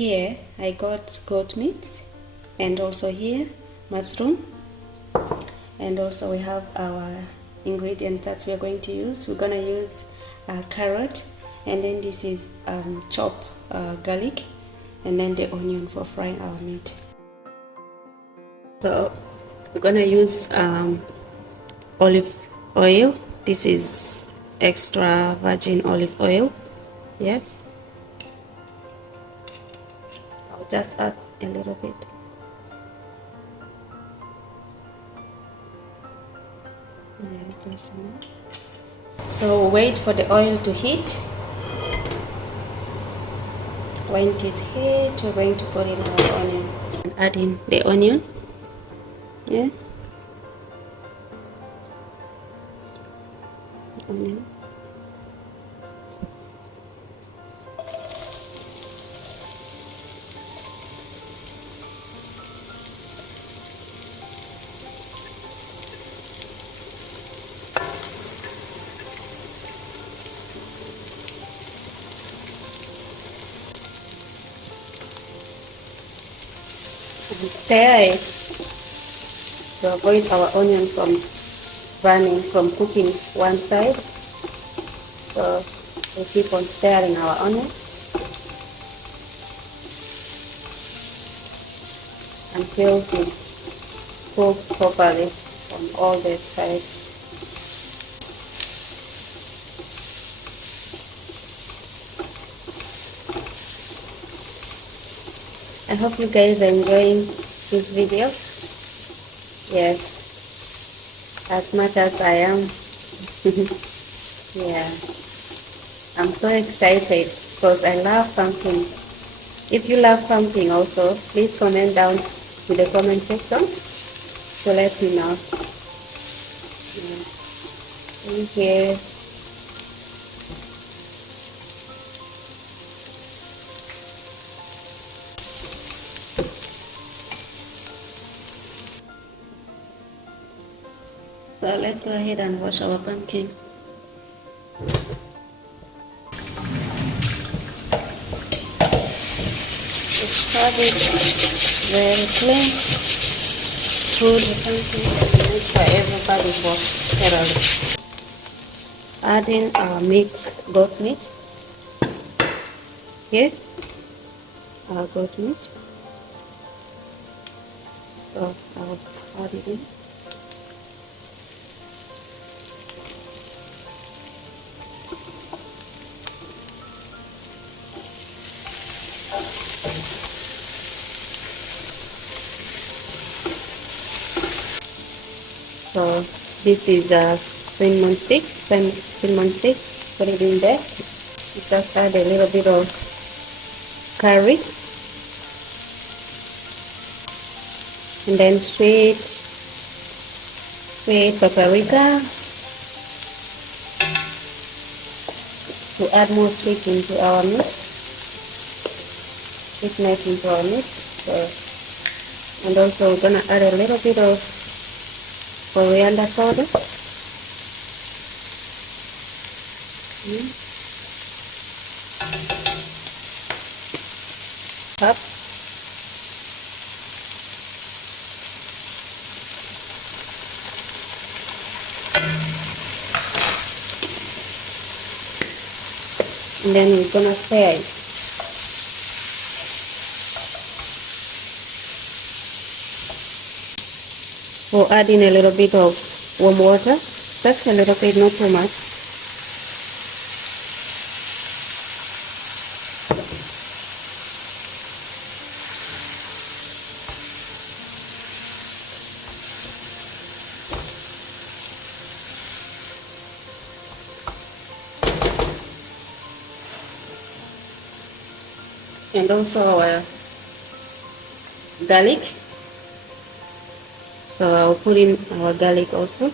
here I got goat meat, and also here mushroom, and also we have our ingredient that we're going to use. We're gonna use carrot, and then this is chopped garlic, and then the onion for frying our meat. So we're gonna use olive oil. This is extra virgin olive oil. Yeah, I'll just add a little bit. Yeah, so wait for the oil to heat. When it is heat, we're going to put in our onion and add in the onion. Yeah, onion. And stir it to avoid our onion from burning, from cooking one side. So we keep on stirring our onion until it's cooked properly on all the sides. I hope you guys are enjoying this video. Yes, as much as I am. Yeah, I'm so excited because I love pumpkin. If you love pumpkin also, please comment down in the comment section to let me know. Yeah. Thank you. So let's go ahead and wash our pumpkin. Scrub it very clean. Put the pumpkin and make sure everybody washed thoroughly. Adding our meat, goat meat. Here, our goat meat. So I'll add it in. So this is a cinnamon stick. Put it in there. Just add a little bit of curry, and then sweet paprika to add more sweet into our meat. Sweetness into our meat. So, and also we're gonna add a little bit of coriander powder. Herbs. And then we're gonna stir it. We'll add in a little bit of warm water, just a little bit, not too much. And also our garlic. So I'll put in our garlic also.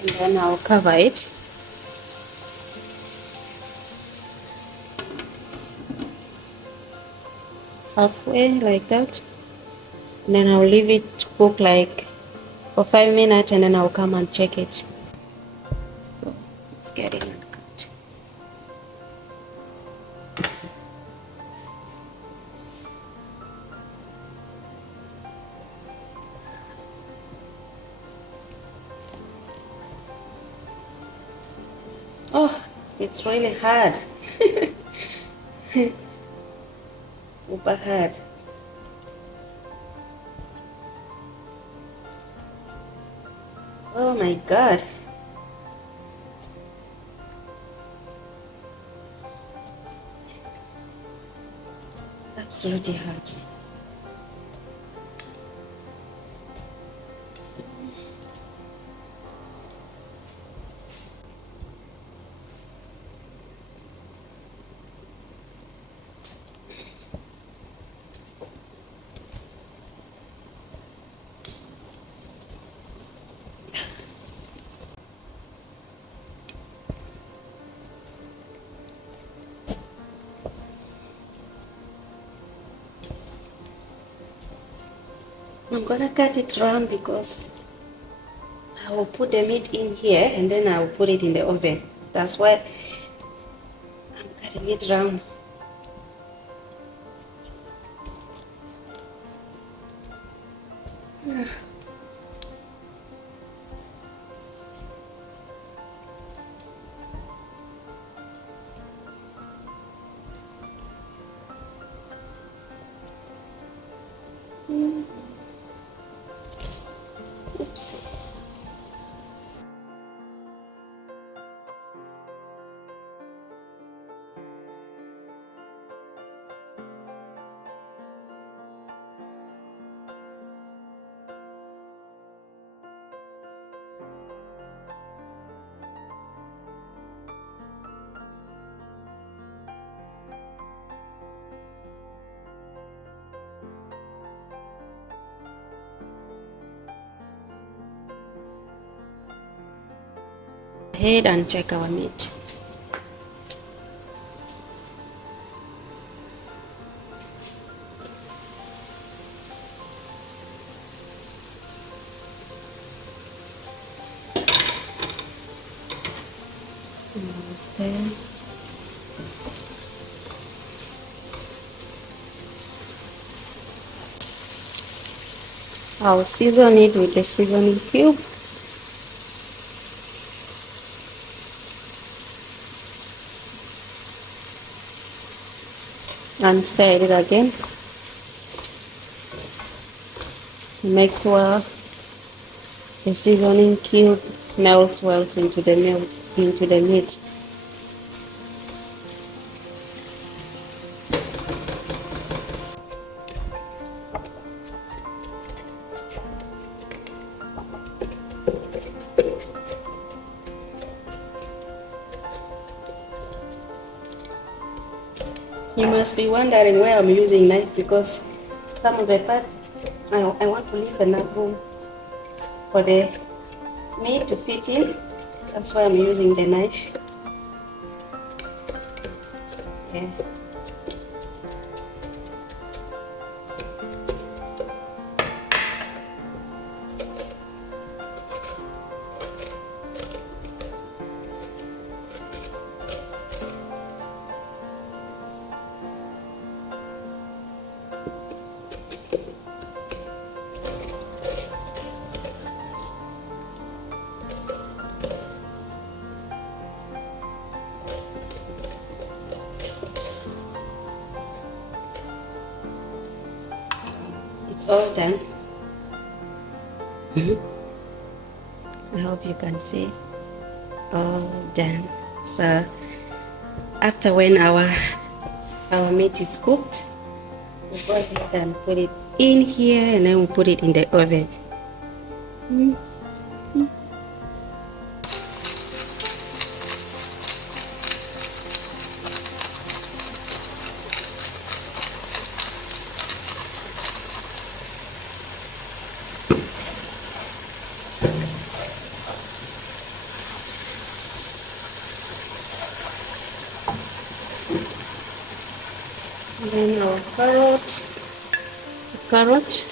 And then I'll cover it. halfway like that, and then I'll leave it to cook like for 5 minutes, and then I'll come and check it. So it's getting uncut. Oh, it's really hard. Super hard. Oh my God. Absolutely hard. I'm gonna cut it round because I will put the meat in here and then I will put it in the oven. That's why I'm cutting it round. Oops. Ahead and check our meat. Almost there. I'll season it with the seasoning cube. And stir it again. Make sure the seasoning cube melts well into the meat. You must be wondering why I'm using knife, because some of the part I want to leave enough room for the meat to fit in. That's why I'm using the knife. Yeah. It's all done. I hope you can see. All done. So after when our meat is cooked, we'll go ahead and put it in here, and then we'll put it in the oven. And our carrot. Carrot.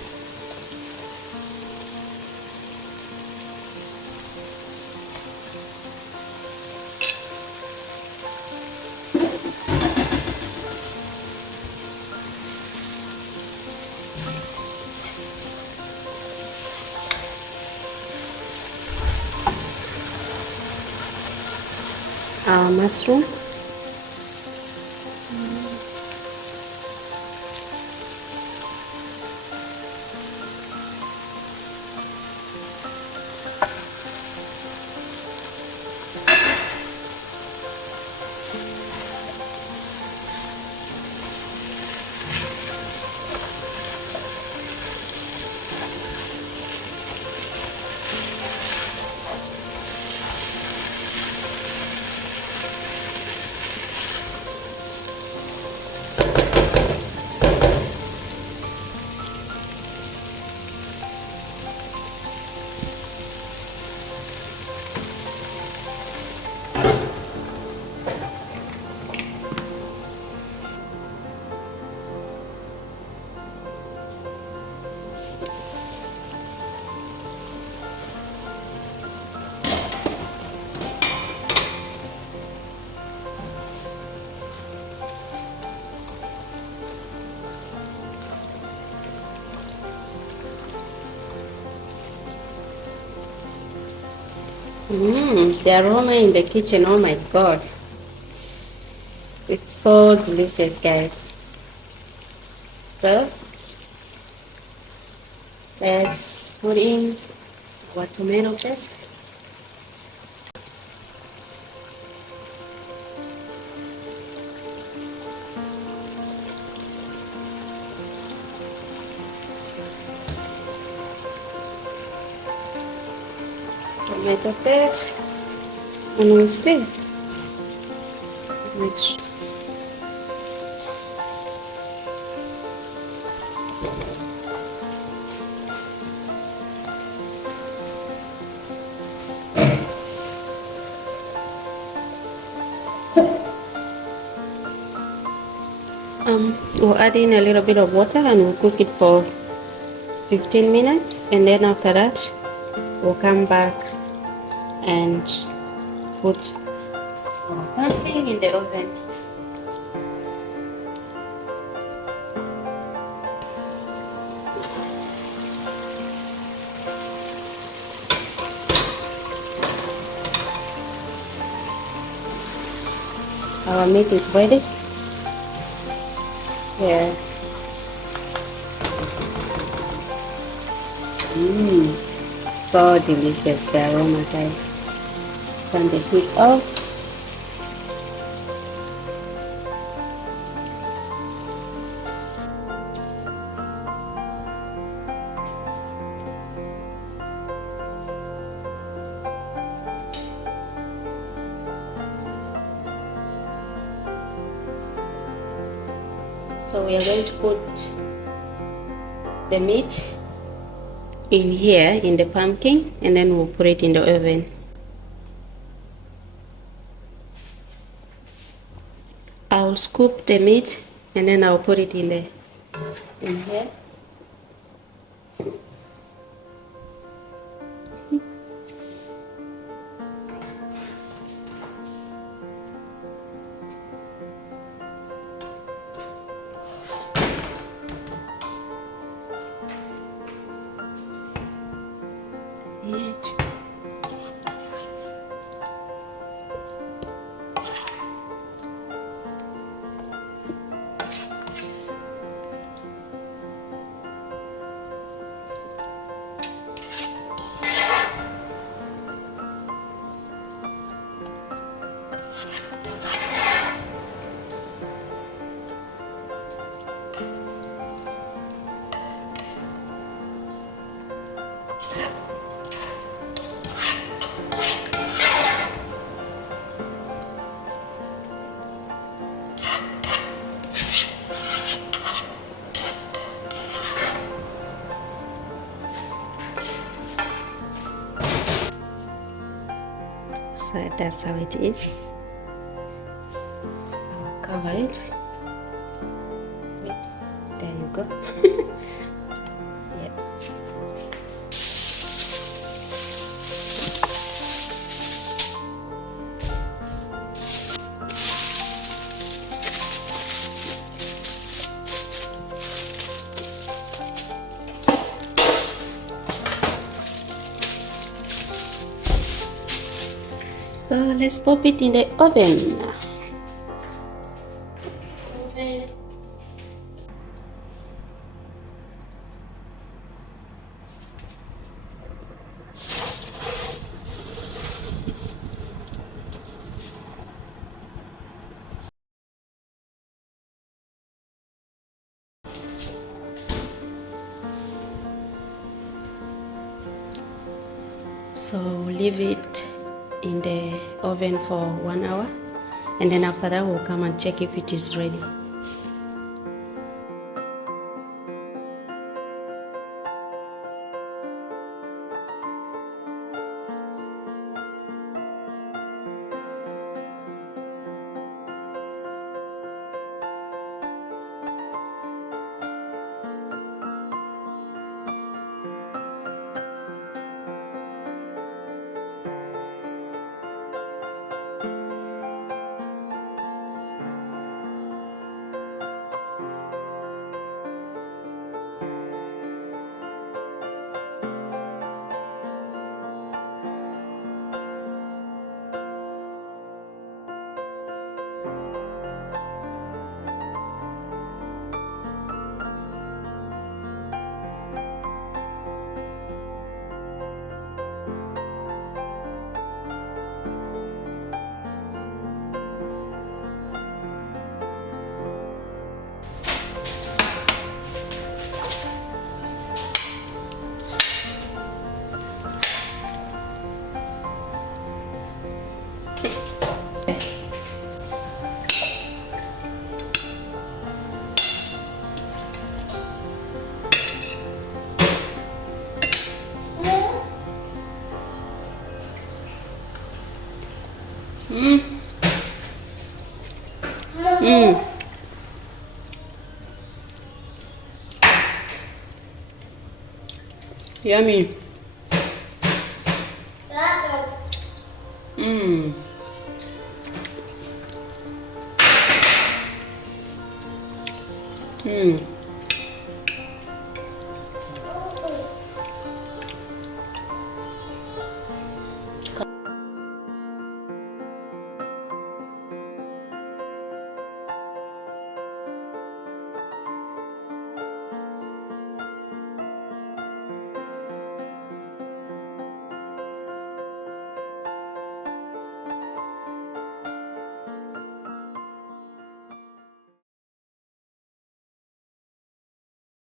Our mushroom. The aroma in the kitchen, oh my god. It's so delicious, guys. So, let's put in our tomato paste. Tomato paste. And we'll stir. Which we'll add in a little bit of water and we'll cook it for 15 minutes, and then after that we'll come back and put our pumpkin in the oven. Our meat is ready. Yeah. So delicious, the aroma, guys. Turn the heat off. So we are going to put the meat in here in the pumpkin, and then we'll put it in the oven. I'll scoop the meat and then I'll put it in here. So that's how it is. I'll cover it. go. Yeah. So let's pop it in the oven. So leave it in the oven for 1 hour, and then after that we'll come and check if it is ready. Yummy.